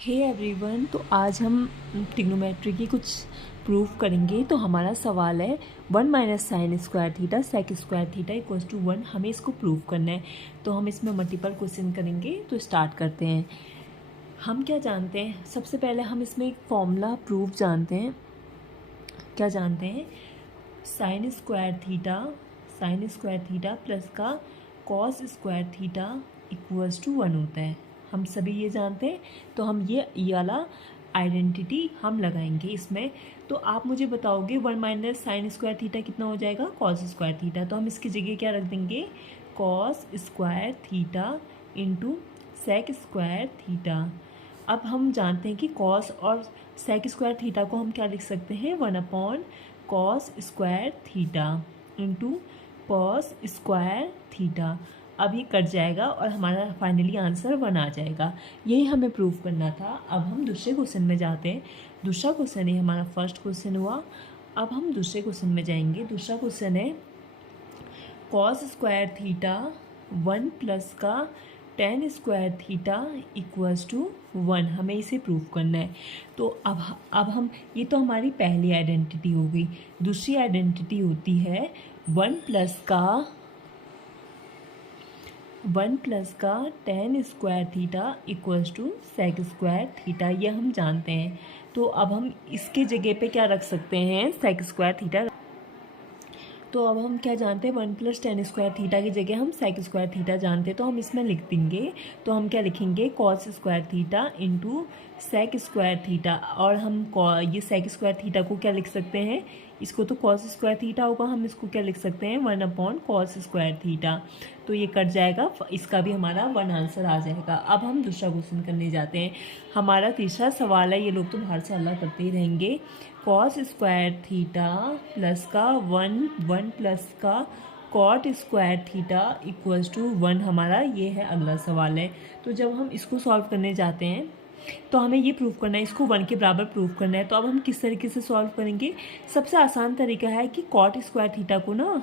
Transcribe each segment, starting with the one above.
Hey everyone, तो आज हम ट्रिग्नोमेट्री की कुछ प्रूफ करेंगे। तो हमारा सवाल है 1 minus sine square theta sec square theta equals to 1। हमें इसको प्रूफ करना है। तो हम इसमें मल्टीपल क्वेश्चन करेंगे। तो स्टार्ट करते हैं। हम क्या जानते हैं, सबसे पहले हम इसमें एक फॉर्मूला प्रूफ जानते हैं। क्या जानते हैं? साइन स्क्वायर थीटा प्लस का cos square theta equals to 1 होता है। हम सभी ये जानते हैं। तो हम ये वाला आइडेंटिटी हम लगाएंगे इसमें। तो आप मुझे बताओगे 1 माइनस साइन स्क्वायर थीटा कितना हो जाएगा? Cos square theta. तो हम इसकी जगह क्या रख देंगे? Cos square theta into sec square theta. अब हम जानते हैं कि कॉस और सेक स्क्वायर थीटा को हम क्या लिख सकते हैं? 1 upon cos square theta into cos square theta. अब ये कट जाएगा और हमारा फाइनली आंसर 1 आ जाएगा। यही हमें प्रूव करना था। अब हम दूसरे क्वेश्चन में जाते हैं। दूसरा क्वेश्चन है हमारा फर्स्ट क्वेश्चन हुआ। अब हम दूसरे क्वेश्चन में जाएंगे। दूसरा क्वेश्चन है कॉस स्क्वायर थीटा 1 प्लस का tan square theta equals to 1। हमें इसे प्रूव करना है। तो अब हम ये तो हमारी पहली आइडेंटिटी हो गई। दूसरी आइडेंटिटी होती है 1 प्लस का tan square theta equals to sec square theta. ये हम जानते हैं। तो अब हम इसके जगह पे क्या रख सकते हैं? Sec square theta. तो अब हम क्या जानते हैं? 1 प्लस टेन स्क्वायर थीटा की जगह हम सेक स्क्वायर थीटा जानते हैं। तो हम इसमें लिख देंगे। तो हम क्या लिखेंगे? Cos square theta into sec square theta. और हम ये सेक स्क्वायर थीटा को क्या लिख सकते हैं? इसको तो कॉस स्क्वायर थीटा होगा, हम इसको क्या लिख सकते हैं? 1 अपॉन कॉस स्क्वायर थीटा। तो ये कट जाएगा, इसका भी हमारा 1 आंसर आ जाएगा। अब हम दूसरा क्वेश्चन करने जाते हैं। हमारा तीसरा सवाल है, ये लोग तो बाहर से हल्ला करते ही रहेंगे। कॉस स्क्वायर थीटा प्लस का 1 प्लस का cot square theta equals to 1। हमारा ये है अगला सवाल है। तो जब हम इसको सॉल्व करने जाते हैं तो हमें ये प्रूव करना है, इसको 1 के बराबर प्रूव करना है। तो अब हम किस तरीके से सॉल्व करेंगे? सबसे आसान तरीका है कि कॉट स्क्वायर थीटा को ना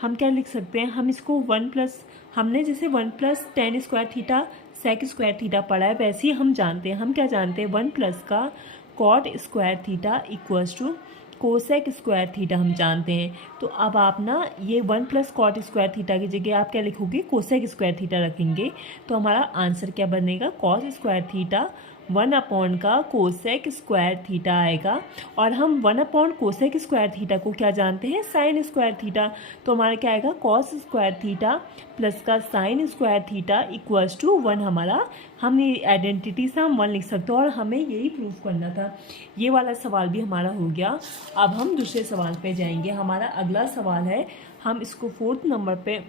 हम क्या लिख सकते हैं? हम इसको 1 प्लस, हमने जैसे 1 plus tan square theta sec square theta पढ़ा है, वैसे ही हम जानते हैं। हम क्या जानते हैं? 1 प्लस का cot square theta equals to cosec square theta हम जानते हैं। तो अब आप ना ये 1 प्लस कॉट स्क्वायर थीटा की जगह आप क्या लिखोगे? कोसेक स्क्वायर थीटा रखेंगे। तो हमारा आंसर क्या बनेगा? कॉस स्क्वायर थीटा 1 अपॉन का कोसेक स्क्वायर थीटा आएगा। और हम 1 अपॉन कोसेक स्क्वायर थीटा को क्या जानते हैं? Sine square theta. तो हमारा क्या आएगा? कॉस स्क्वायर थीटा प्लस का sine square theta equals to 1। हमारा हम ये आइडेंटिटी से हम 1 लिख सकते हैं और हमें यही प्रूफ करना था। ये वाला सवाल भी हमारा हो गया। अब हम दूसरे सवाल पे जाएंगे। हमारा अगला सवाल है, हम इसको 4th नंबर पे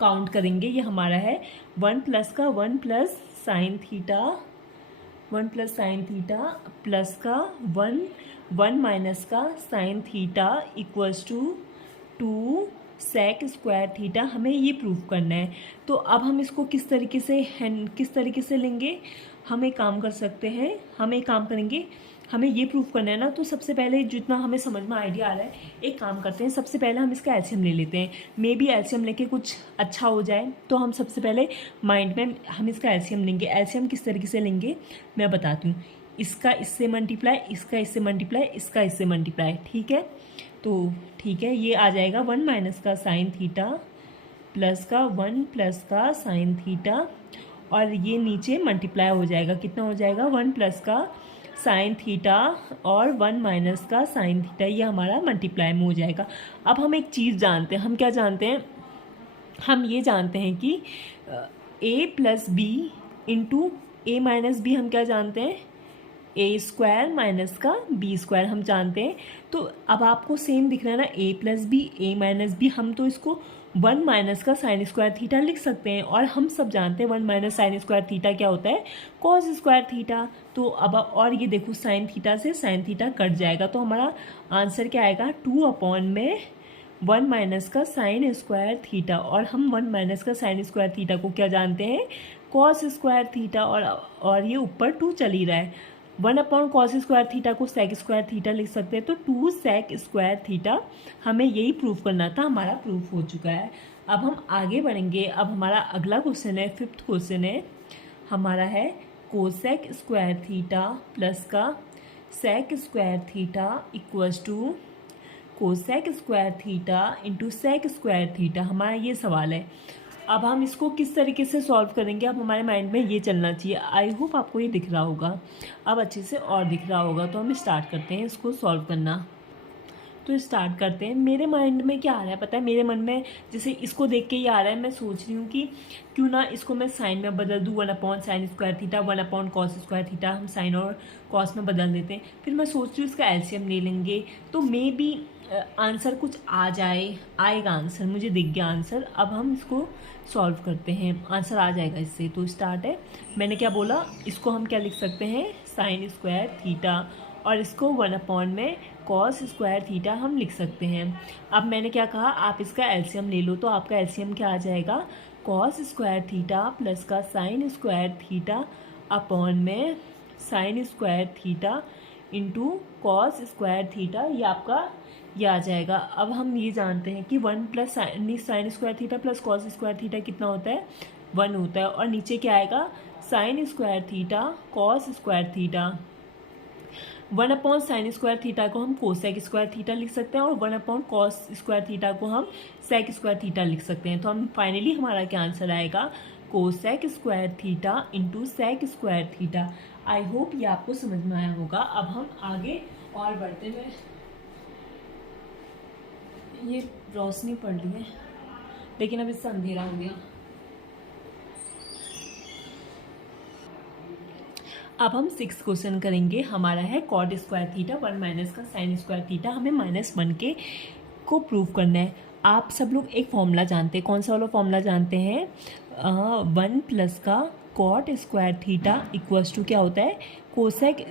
काउंट करेंगे। ये हमारा है 1 प्लस का 1 प्लस साइन थीटा प्लस का 1 माइनस का sine theta equals to 2 sec square theta. हमें ये प्रूफ करना है। तो अब हम इसको किस तरीके से लेंगे? हम एक काम कर सकते हैं, हम एक काम करेंगे। हमें ये प्रूफ करना है ना, तो सबसे पहले जितना हमें समझ में आइडिया आ रहा है, एक काम करते हैं। सबसे पहले हम इसका एलसीएम ले लेते हैं। मे बी एलसीएम लेके कुछ अच्छा हो जाए। तो हम सबसे पहले माइंड में हम इसका एलसीएम लेंगे। एलसीएम किस तरीके से लेंगे मैं बताती हूँ। इसका इससे मल्टीप्लाई, इसका इससे मल्टीप्लाई, इसका इससे मल्टीप्लाई। ठीक है? तो ठीक है, ये आ जाएगा 1 माइनस का साइन थीटा प्लस का 1 प्लस का साइन थीटा। और ये नीचे मल्टीप्लाई हो जाएगा। कितना हो जाएगा? 1 प्लस का साइन थीटा और 1 माइनस का साइन थीटा। ये हमारा मल्टीप्लाई में हो जाएगा। अब हम एक चीज़ जानते हैं। हम क्या जानते हैं? हम ये जानते हैं कि a plus b into a minus b हम क्या जानते हैं? ए स्क्वायर माइनस का बी स्क्वायर हम जानते हैं। तो अब आपको सेम दिख रहा है ना, a plus b a minus b. हम तो इसको 1 माइनस का साइन स्क्वायर थीटा लिख सकते हैं। और हम सब जानते हैं 1 माइनस साइन स्क्वायर थीटा क्या होता है? Cos square theta. तो अब और ये देखो, साइन थीटा से साइन थीटा कट जाएगा। तो हमारा आंसर क्या आएगा? 2 अपॉन में 1 माइनस का साइन स्क्वायर थीटा। और हम 1 माइनस का साइन स्क्वायर थीटा को क्या जानते हैं? Cos square theta. और ये ऊपर 2 चल ही रहा है। 1 अपॉन कॉस स्क्वायर थीटा को सेक स्क्वायर थीटा लिख सकते हैं। तो 2 सेक स्क्वायर थीटा। हमें यही प्रूफ करना था। हमारा प्रूफ हो चुका है। अब हम आगे बढ़ेंगे। अब हमारा अगला क्वेश्चन है, 5th क्वेश्चन है हमारा है कोसेक स्क्वायर थीटा प्लस का sec square theta equals to cosec square theta into sec square theta, हमारा ये सवाल है। अब हम इसको किस तरीके से सॉल्व करेंगे, अब हमारे माइंड में ये चलना चाहिए। आई होप आपको ये दिख रहा होगा, अब अच्छे से और दिख रहा होगा। तो हम स्टार्ट करते हैं इसको सॉल्व करना। तो स्टार्ट करते हैं। मेरे माइंड में क्या आ रहा है पता है, मेरे मन में जैसे इसको देख के ये आ रहा है, मैं सोच रही हूँ कि क्यों ना इसको मैं साइन में बदल दूँ, 1/sin square theta 1/cos square theta, हम साइन और कॉस में बदल देते हैं। फिर मैं सोच रही हूँ इसका एलसीएम ले लेंगे तो मे बी आंसर कुछ आ जाए, आएगा आंसर, मुझे दिख गया आंसर। अब हम इसको सॉल्व करते हैं, आंसर आ जाएगा इससे। तो स्टार्ट है। मैंने क्या बोला, इसको हम क्या लिख सकते हैं, साइन स्क्वायर थीटा, और इसको 1 में कॉस स्क्वायर थीटा हम लिख सकते हैं। अब मैंने क्या कहा, आप इसका एलसीएम ले लो। तो आपका एलसीएम क्या आ जाएगा, कॉस स्क्वायर थीटा प्लस का साइन स्क्वायर थीटा अपॉन में sign square theta into cos square theta, ये आपका ये आ जाएगा। अब हम ये जानते हैं कि 1 plus sign square theta plus cos square theta कितना होता है, 1 होता है। और नीचे क्या आएगा, sign square theta cos square theta. 1/sin square theta को हम कोसेक स्क्वायर थीटा लिख सकते हैं और 1/cos स्क्वायर थीटा को हम सेक स्क्वायर थीटा लिख सकते हैं। तो हम फाइनली हमारा क्या आंसर आएगा, cosec square theta into sec square theta. I hope ये आपको समझ में आया होगा। अब हम आगे और बढ़ते हैं। ये रोशनी पड़ रही है लेकिन अब इससे अंधेरा हो गया। अब हम 6 क्वेश्चन करेंगे। हमारा है कॉट स्क्वायर थीटा 1 माइनस का साइन स्क्वायर थीटा, हमें -1 के को प्रूव करना है। आप सब लोग एक फॉर्मूला जानते हैं, कौन सा वाला फॉर्मूला जानते हैं, 1 प्लस का cot square theta equals to क्या होता है, कोसेक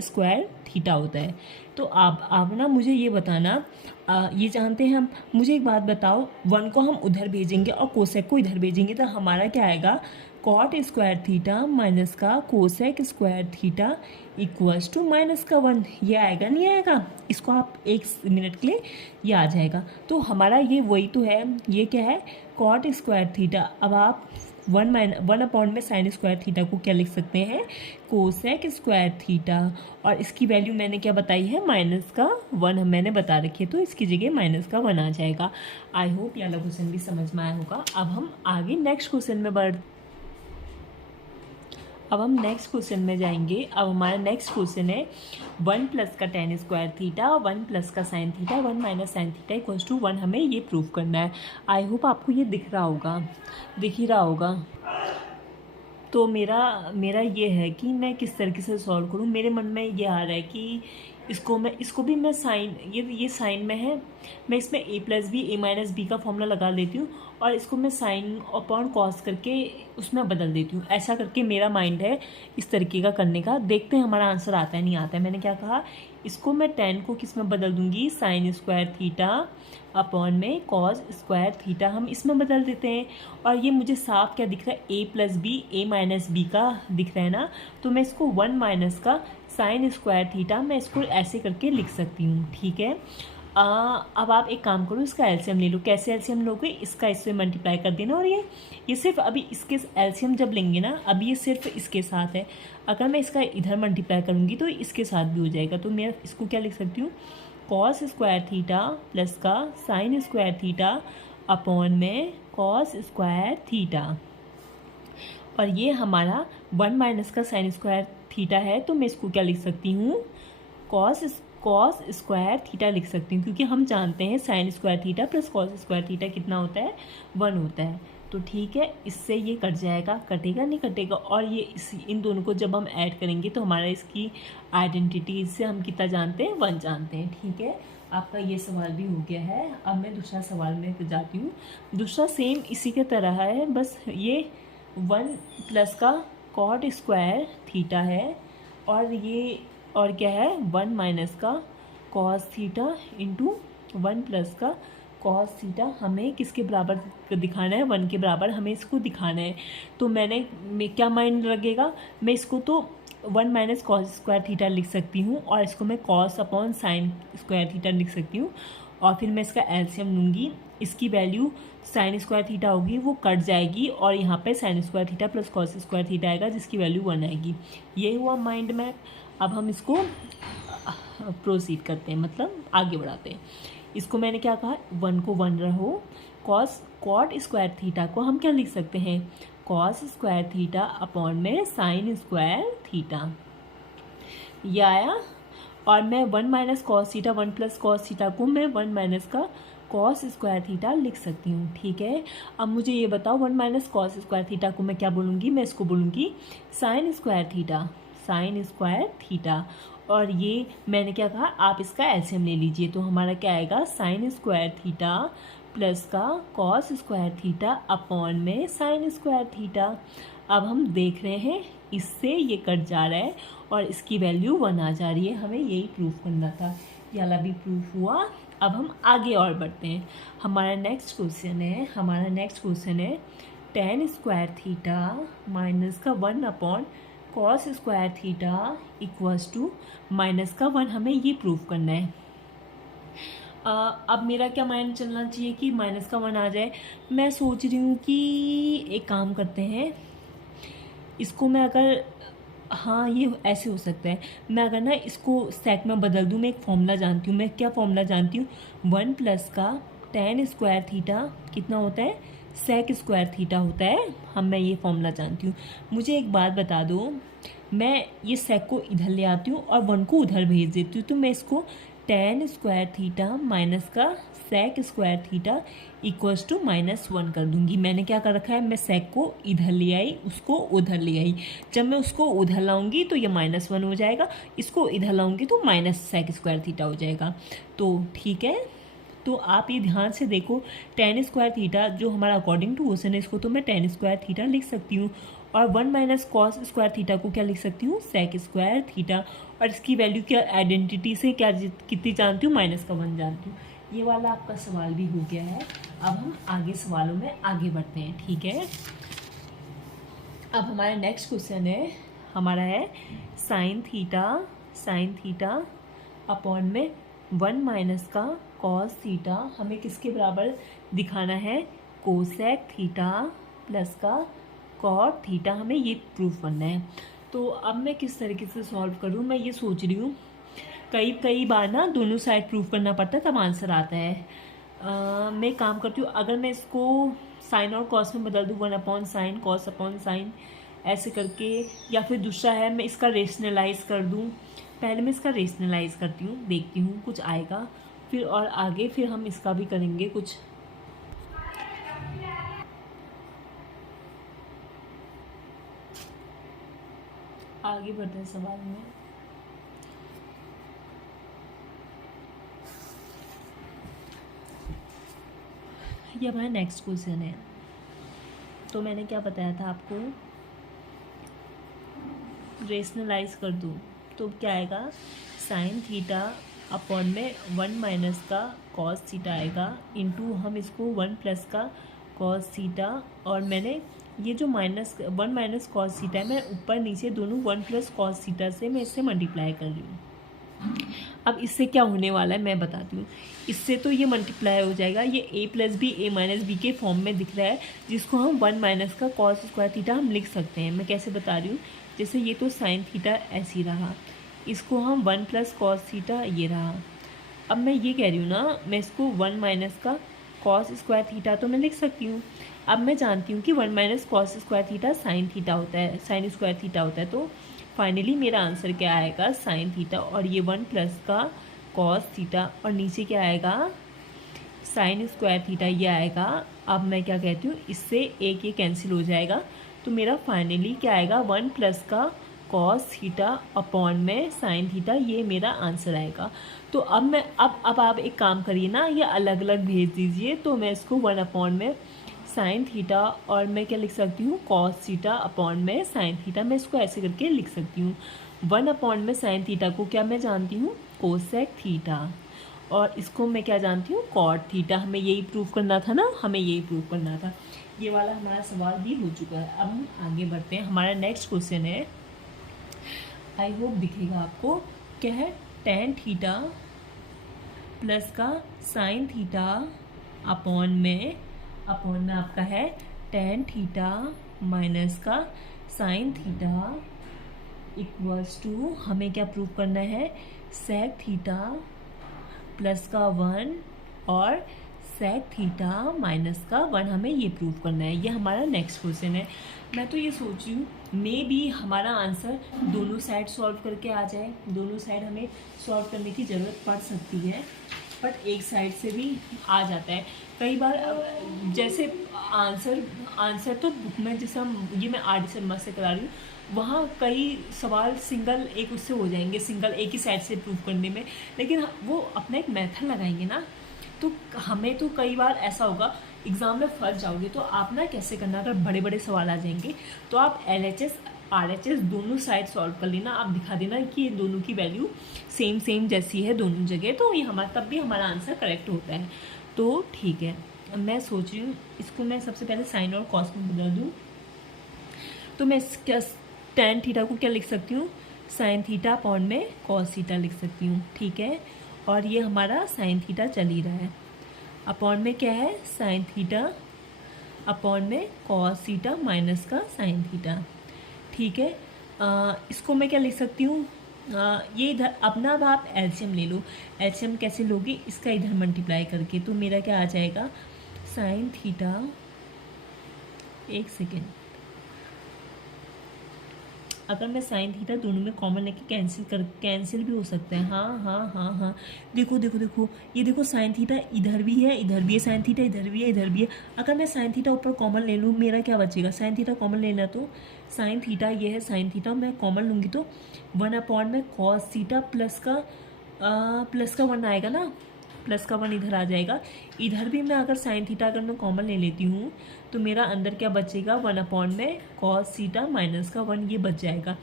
स्क्वायर थीटा होता है। तो आप ना मुझे ये बताना, ये जानते हैं हम। मुझे एक बात बताओ, 1 को हम उधर भेजेंगे और कोसेक को इधर भेजेंगे तो हमारा क्या आएगा, कॉट स्क्वायर थीटा माइनस का cosec square theta equals to -1। ये आएगा नहीं आएगा, इसको आप 1 मिनट के लिए ये आ जाएगा। तो हमारा ये वही तो है, ये क्या है, कॉट स्क्वायर थीटा। अब आप 1 में साइन स्क्वायर थीटा को क्या लिख सकते हैं, कोसेक स्क्वायर थीटा, और इसकी वैल्यू मैंने क्या बताई है, -1 मैंने बता रखी है, तो इसकी जगह -1 आ जाएगा। आई होप ये वाला क्वेश्चन भी समझ में आया होगा। अब हम आगे नेक्स्ट क्वेश्चन में जाएंगे। अब हमारा नेक्स्ट क्वेश्चन है 1 प्लस का tan स्क्वायर थीटा 1 प्लस का sine theta 1 minus sine theta equals to 1, हमें ये प्रूव करना है। आई होप आपको ये दिख ही रहा होगा। तो मेरा ये है कि मैं किस तरीके से सॉल्व करूँ। मेरे मन में ये आ रहा है कि इसको भी मैं साइन, ये साइन में है, मैं इसमें a plus b a minus b का फॉर्मूला लगा लेती हूँ और इसको मैं साइन अपॉन कॉस करके उसमें बदल देती हूँ। ऐसा करके मेरा माइंड है इस तरीके का करने का। देखते हैं हमारा आंसर आता है नहीं आता है। मैंने क्या कहा, इसको मैं tan को किस में बदल दूँगी, साइन स्क्वायर थीटा अपॉन में कॉस स्क्वायर थीटा, हम इसमें बदल देते हैं। और ये मुझे साफ क्या दिख रहा है, a plus b a minus b का दिख रहा है ना। तो मैं इसको 1 माइनस का साइन स्क्वायर थीटा, मैं इसको ऐसे करके लिख सकती हूँ। ठीक है। अब आप एक काम करो, इसका एलसीएम ले लो। कैसे एलसीएम लोगे, इसका इससे मल्टीप्लाई कर देना। और ये सिर्फ अभी इसके एलसीएम जब लेंगे ना, अभी ये सिर्फ इसके साथ है। अगर मैं इसका इधर मल्टीप्लाई करूँगी तो इसके साथ भी हो जाएगा। तो मैं इसको क्या लिख सकती हूँ, कॉस स्क्वायर थीटा प्लस का साइन स्क्वायर थीटा अपॉन में कॉस स्क्वायर थीटा। और ये हमारा 1 माइनस का साइन स्क्वायर थीटा है, तो मैं इसको क्या लिख सकती हूँ, कॉस स्क्वायर थीटा लिख सकती हूँ, क्योंकि हम जानते हैं sine square theta plus cos square theta कितना होता है, 1 होता है। तो ठीक है, इससे ये कट जाएगा, कटेगा नहीं कटेगा। और ये इन दोनों को जब हम ऐड करेंगे तो हमारा इसकी आइडेंटिटी, इससे हम कितना जानते हैं, 1 जानते हैं। ठीक है, आपका ये सवाल भी हो गया है। अब मैं दूसरा सवाल में जाती हूँ। दूसरा सेम इसी के तरह है, बस ये 1 प्लस का कॉट स्क्वायर थीटा है और क्या है, 1 माइनस का कॉस थीटा इंटू 1 प्लस का कॉस थीटा। हमें किसके बराबर दिखाना है, 1 के बराबर हमें इसको दिखाना है। तो क्या माइंड लगेगा, मैं इसको तो 1 माइनस कॉस स्क्वायर थीटा लिख सकती हूँ और इसको मैं cos upon sine square theta लिख सकती हूँ। और फिर मैं इसका एलसीएम लूँगी। इसकी वैल्यू साइन स्क्वायर थीटा होगी, वो कट जाएगी और यहाँ पे sign square theta plus cos square theta आएगा जिसकी वैल्यू 1 आएगी। ये हुआ माइंड मैप। अब हम इसको प्रोसीड करते हैं, मतलब आगे बढ़ाते हैं। इसको मैंने क्या कहा, 1 को 1 रहो। कॉट स्क्वायर थीटा को हम क्या लिख सकते हैं, कॉस स्क्वायर थीटा अपॉन में साइन स्क्वायर थीटा, ये आया। और मैं 1 minus cos theta 1 plus cos theta को मैं 1 माइनस का कॉस स्क्वायर थीटा लिख सकती हूँ। ठीक है, अब मुझे ये बताओ 1 माइनस कॉस स्क्वायर थीटा को मैं क्या बोलूँगी, मैं इसको बोलूँगी sign square theta, sign square theta. और ये मैंने क्या कहा, आप इसका एलसीएम ले लीजिए, तो हमारा क्या आएगा, साइन स्क्वायर थीटा प्लस का कॉस स्क्वायर थीटा अपॉन में साइन स्क्वायर थीटा। अब हम देख रहे हैं इससे ये कट जा रहा है और इसकी वैल्यू 1 आ जा रही है, हमें यही प्रूफ करना था। ये वाला भी प्रूफ हुआ। अब हम आगे और बढ़ते हैं। हमारा नेक्स्ट क्वेश्चन है tan स्क्वायर थीटा माइनस का 1 upon cos square theta equals to minus का 1, हमें ये प्रूफ करना है। अब मेरा क्या माइंड चलना चाहिए कि माइनस का 1 आ जाए। मैं सोच रही हूँ कि एक काम करते हैं, इसको मैं अगर, हाँ ये ऐसे हो सकता है, मैं अगर ना इसको सेक में बदल दूँ। मैं एक फॉर्मूला जानती हूँ, मैं क्या फॉर्मूला जानती हूँ, 1 प्लस का tan स्क्वायर थीटा कितना होता है, सेक स्क्वायर थीटा होता है। मैं ये फॉर्मूला जानती हूँ। मुझे एक बात बता दो, मैं ये सेक को इधर ले आती हूँ और 1 को उधर भेज देती हूँ, तो मैं इसको tan स्क्वायर थीटा माइनस का sec square theta equals to -1 कर दूंगी। मैंने क्या कर रखा है, मैं सेक को इधर ले आई, उसको उधर ले आई। जब मैं उसको उधर लाऊंगी तो ये -1 हो जाएगा, इसको इधर लाऊंगी तो माइनस सेक स्क्वायर थीटा हो जाएगा। तो ठीक है, तो आप ये ध्यान से देखो, tan स्क्वायर थीटा जो हमारा अकॉर्डिंग टू क्वेश्चन है, इसको तो मैं tan स्क्वायर थीटा लिख सकती हूँ। और 1 माइनस कॉस स्क्वायर थीटा को क्या लिख सकती हूँ, सेक स्क्वायर थीटा। और इसकी वैल्यू क्या आइडेंटिटी से क्या कितनी जानती हूँ, -1 जानती हूँ। ये वाला आपका सवाल भी हो गया है। अब हम आगे सवालों में आगे बढ़ते हैं। ठीक है, अब हमारा नेक्स्ट क्वेश्चन है, हमारा है साइन थीटा अपॉन में 1 माइनस का कॉस थीटा, हमें किसके बराबर दिखाना है, कोसेक थीटा प्लस का कॉट थीटा, हमें ये प्रूफ करना है। तो अब मैं किस तरीके से सॉल्व करूँ, मैं ये सोच रही हूँ, कई बार ना दोनों साइड प्रूफ करना पड़ता है तब आंसर आता है। मैं काम करती हूँ, अगर मैं इसको साइन और कॉस में बदल दूँ, 1 upon sine cos upon sine ऐसे करके, या फिर दूसरा है मैं इसका रेशनलाइज कर दूँ। पहले मैं इसका रेशनलाइज करती हूँ, देखती हूँ कुछ आएगा, फिर और आगे फिर हम इसका भी करेंगे कुछ। आगे बढ़ते हैं सवाल में। ये हमारा नेक्स्ट क्वेश्चन है। तो मैंने क्या बताया था आपको, रेशनलाइज कर दूँ तो क्या आएगा, साइन थीटा अपॉन में 1 माइनस का कॉस थीटा आएगा, इंटू हम इसको 1 प्लस का कॉस थीटा, और मैंने ये जो -1 माइनस कॉस थीटा है, मैं ऊपर नीचे दोनों 1 प्लस कॉस थीटा से मैं इससे मल्टीप्लाई कर रही हूँ। अब इससे क्या होने वाला है मैं बताती हूँ। इससे तो ये मल्टीप्लाई हो जाएगा, ये a plus b a minus b के फॉर्म में दिख रहा है, जिसको हम 1 माइनस का कॉस स्क्वायर थीटा हम लिख सकते हैं। मैं कैसे बता रही हूँ, जैसे ये तो साइन थीटा ऐसे ही रहा, इसको हम 1 प्लस कॉस थीटा ये रहा। अब मैं ये कह रही हूँ ना, मैं इसको 1 माइनस का कॉस स्क्वायर थीटा तो मैं लिख सकती हूँ। अब मैं जानती हूँ कि 1 minus cos square theta sine theta होता है, साइन स्क्वायर थीटा होता है। तो फाइनली मेरा आंसर क्या आएगा, साइन थीटा, और ये 1 प्लस का कॉस थीटा, और नीचे क्या आएगा, साइन स्क्वायर थीटा ये आएगा। अब मैं क्या कहती हूँ, इससे एक ये कैंसिल हो जाएगा, तो मेरा फाइनली क्या आएगा, 1 प्लस का कॉस थीटा अपॉन में साइन थीटा, ये मेरा आंसर आएगा। तो अब मैं अब आप एक काम करिए ना, ये अलग अलग भेज दीजिए। तो मैं इसको 1 अपॉन में साइन थीटा, और मैं क्या लिख सकती हूँ, कॉस थीटा अपॉन में साइन थीटा, मैं इसको ऐसे करके लिख सकती हूँ। 1 अपॉन में साइन थीटा को क्या मैं जानती हूँ, कोसेक थीटा, और इसको मैं क्या जानती हूँ, कॉट थीटा। हमें यही प्रूफ करना था ना, हमें यही प्रूफ करना था। ये वाला हमारा सवाल भी हो चुका है। अब हम आगे बढ़ते हैं। हमारा नेक्स्ट क्वेश्चन है, आई होप दिखेगा आपको, क्या है, tan थीटा प्लस का साइन थीटा अपॉन में आपका है टेन थीटा माइनस का साइन थीटा इक्वल्स टू हमें क्या प्रूव करना है, सेक थीटा प्लस का 1 और सेक थीटा माइनस का 1 हमें ये प्रूव करना है। ये हमारा नेक्स्ट क्वेश्चन है। मैं तो ये सोच रही हूँ मे बी हमारा आंसर दोनों साइड सॉल्व करके आ जाए। दोनों साइड हमें सॉल्व करने की ज़रूरत पड़ सकती है, बट एक साइड से भी आ जाता है कई बार। जैसे आंसर तो बुक में जैसे ये मैं RD से करा रही हूँ, वहाँ कई सवाल सिंगल एक उससे हो जाएंगे, सिंगल एक ही साइड से प्रूव करने में, लेकिन वो अपना एक मेथड लगाएंगे ना। तो हमें तो कई बार ऐसा होगा एग्ज़ाम में फंस जाओगे, तो आप ना कैसे करना, अगर बड़े बड़े सवाल आ जाएंगे तो आप LHS RHS दोनों साइड सॉल्व कर लेना। आप दिखा देना कि ये दोनों की वैल्यू सेम जैसी है दोनों जगह, तो ये हमारा तब भी हमारा आंसर करेक्ट होता है। तो ठीक है, मैं सोच रही हूँ इसको मैं सबसे पहले साइन और कॉस में बदल दूँ। तो मैं इसका टेन थीटा को क्या लिख सकती हूँ, साइन थीटा अपॉन में कॉस थीटा लिख सकती हूँ, ठीक है। और ये हमारा साइन थीटा चल ही रहा है, अपॉन में क्या है साइन थीटा अपॉन में कॉस थीटा माइनस का साइन थीटा, ठीक है। इसको मैं क्या लिख सकती हूँ, ये इधर अपना अब आप एलसीएम ले लो। एलसीएम कैसे लोगे, इसका इधर मल्टीप्लाई करके, तो मेरा क्या आ जाएगा साइन थीटा, एक सेकेंड, अगर मैं साइन थीटा दोनों में कॉमन लेके कैंसिल भी हो सकता है। हाँ, देखो ये देखो साइन थीटा इधर भी है साइन थीटा, इधर भी है। अगर मैं साइन थीटा ऊपर कॉमन ले लूँ, मेरा क्या बचेगा, साइन थीटा कॉमन लेना, तो साइन थीटा ये है, साइन थीटा मैं कॉमन लूँगी तो 1 अपॉन में कॉस थीटा प्लस का 1 आएगा ना, प्लस का 1 इधर आ जाएगा। इधर भी मैं अगर साइन थीटा अगर मैं कॉमन ले लेती हूँ तो मेरा अंदर क्या बचेगा, 1 अपॉन में कॉस थीटा माइनस का 1 ये बच जाएगा।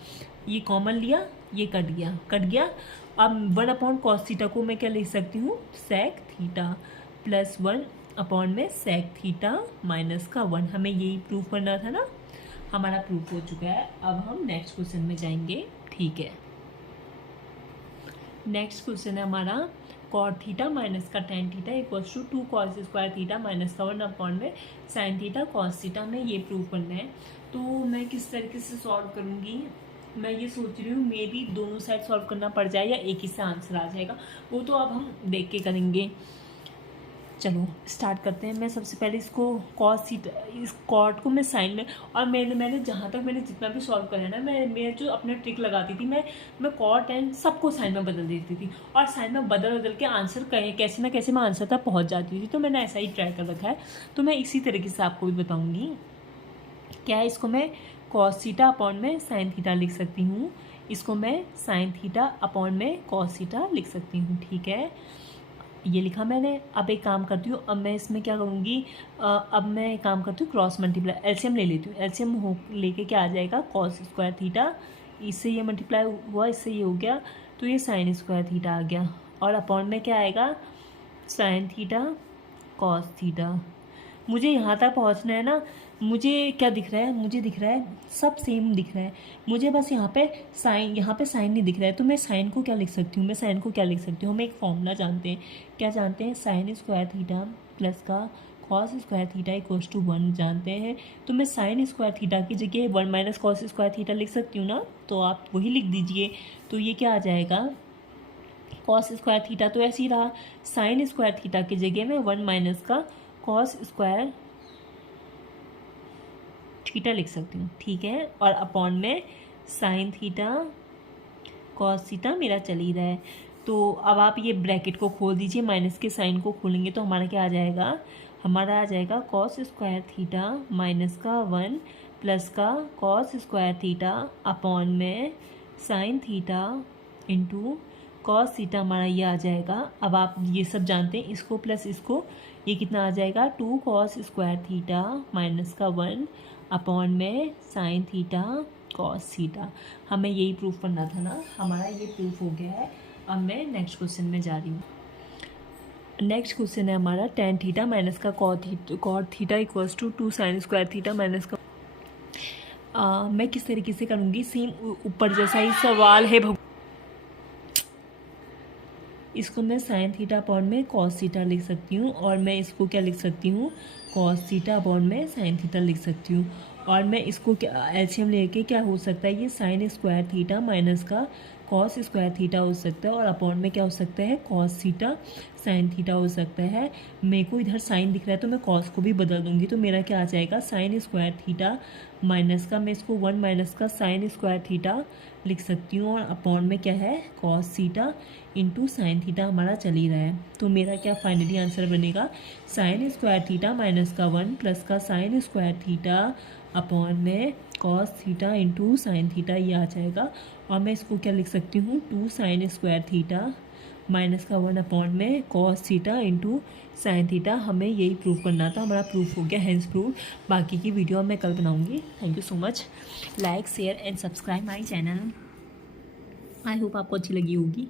ये कॉमन लिया, ये कट गया। अब 1 अपॉन कॉस थीटा को मैं क्या लिख सकती हूँ, सेक थीटा प्लस 1 अपॉन में सेक थीटा माइनस का 1। हमें यही प्रूव करना था ना, हमारा प्रूफ हो चुका है। अब हम नेक्स्ट क्वेश्चन में जाएंगे, ठीक है। नेक्स्ट क्वेश्चन है हमारा कॉट थीटा माइनस का tan theta equals to 2 cos square theta minus का 1 अपॉन में साइन थीटा कॉस थीटा में ये प्रूव करना है। तो मैं किस तरीके से सॉल्व करूँगी, मैं ये सोच रही हूँ मे भी दोनों साइड सॉल्व करना पड़ जाए या एक ही से आंसर आ जाएगा, वो तो अब हम देख के करेंगे। चलो स्टार्ट करते हैं। मैं सबसे पहले इसको कॉस थीटा, इस कॉट को मैं साइन में, और मैंने जहाँ तक मैंने जितना भी सॉल्व करा है ना, मैं जो अपना ट्रिक लगाती थी, मैं कॉट एंड सबको साइन में बदल देती थी, और साइन में बदल के आंसर कैसे ना कैसे मैं आंसर तक पहुँच जाती थी। तो मैंने ऐसा ही ट्राई कर रखा है, तो मैं इसी तरीके से आपको भी बताऊँगी। क्या है, इसको मैं कॉस थीटा अपॉन में साइन थीटा लिख सकती हूँ, इसको मैं साइन थीटा अपॉन में कॉस थीटा लिख सकती हूँ, ठीक है। ये लिखा मैंने। अब एक काम करती हूँ, अब मैं इसमें क्या करूँगी, अब मैं एक काम करती हूँ, क्रॉस मल्टीप्लाई एलसीएम ले लेती हूँ। एलसीएम हो लेके क्या आ जाएगा, कॉस स्क्वायर थीटा, इससे ये मल्टीप्लाई हुआ, इससे ये हो गया, तो ये साइन स्क्वायर थीटा आ गया, और अपॉन में क्या आएगा, साइन थीटा कॉस थीटा। मुझे यहाँ तक पहुँचना है ना, मुझे क्या दिख रहा है, मुझे दिख रहा है सब सेम दिख रहा है, मुझे बस यहाँ पे साइन नहीं दिख रहा है। तो मैं साइन को क्या लिख सकती हूँ, हम एक फॉर्मूला जानते हैं। क्या जानते हैं, साइन स्क्वायर थीटा प्लस का cos square theta equals to 1 जानते हैं। तो मैं साइन स्क्वायर थीटा की जगह 1 माइनस कॉस स्क्वायर थीटा लिख सकती हूँ ना, तो आप वही लिख दीजिए। तो ये क्या आ जाएगा, कॉस स्क्वायर थीटा तो ऐसे ही रहा, साइन स्क्वायर थीटा की जगह में 1 माइनस का कॉस स्क्वायर थीटा लिख सकती हूँ, ठीक है। और अपॉन में साइन थीटा कॉस थीटा मेरा चल ही रहा है। तो अब आप ये ब्रैकेट को खोल दीजिए, माइनस के साइन को खोलेंगे तो हमारा क्या आ जाएगा, हमारा आ जाएगा कॉस स्क्वायर थीटा माइनस का 1 प्लस का कॉस स्क्वायर थीटा अपॉन में sine theta into cos theta, हमारा ये आ जाएगा। अब आप ये सब जानते हैं, इसको प्लस इसको, ये कितना आ जाएगा, 2 कॉस स्क्वायर थीटा माइनस का 1 अपॉन में साइन थीटा कॉस थीटा। हमें यही प्रूफ करना था ना, हमारा ये प्रूफ हो गया है। अब मैं नेक्स्ट क्वेश्चन में जा रही हूँ। नेक्स्ट क्वेश्चन है हमारा टेन थीटा माइनस का cot theta equals to 2 sine square theta minus का। मैं किस तरीके से करूँगी, सेम ऊपर जैसा ही सवाल है। इसको मैं साइन थीटा अपॉन में कॉस थीटा लिख सकती हूँ, और मैं इसको क्या लिख सकती हूँ, कॉस थीटा अपॉन में साइन थीटा लिख सकती हूँ। और मैं इसको क्या एलसीएम लेके क्या हो सकता है, ये साइन स्क्वायर थीटा माइनस का कॉस स्क्वायर थीटा हो सकता है, और अपॉन में क्या हो सकता है, कॉस थीटा साइन थीटा हो सकता है। मेरे को इधर साइन दिख रहा है तो मैं कॉस को भी बदल दूंगी, तो मेरा क्या आ जाएगा, साइन स्क्वायर थीटा माइनस का, मैं इसको 1 माइनस का साइन स्क्वायर थीटा लिख सकती हूँ, और अपॉन में क्या है, cos theta into sine theta हमारा चल ही रहा है। तो मेरा क्या फाइनली आंसर बनेगा, साइन स्क्वायर थीटा माइनस का 1 प्लस का साइन स्क्वायर थीटा अपॉन में cos theta into sine theta, ये आ जाएगा। और मैं इसको क्या लिख सकती हूँ, 2 साइन स्क्वायर थीटा माइनस का 1 अपॉन में cos theta into sine theta. हमें यही प्रूव करना था, हमारा प्रूफ हो गया, हैंस प्रूफ। बाकी की वीडियो मैं कल बनाऊंगी। Thank you so much. Like share and subscribe my channel. I hope आपको अच्छी लगी होगी।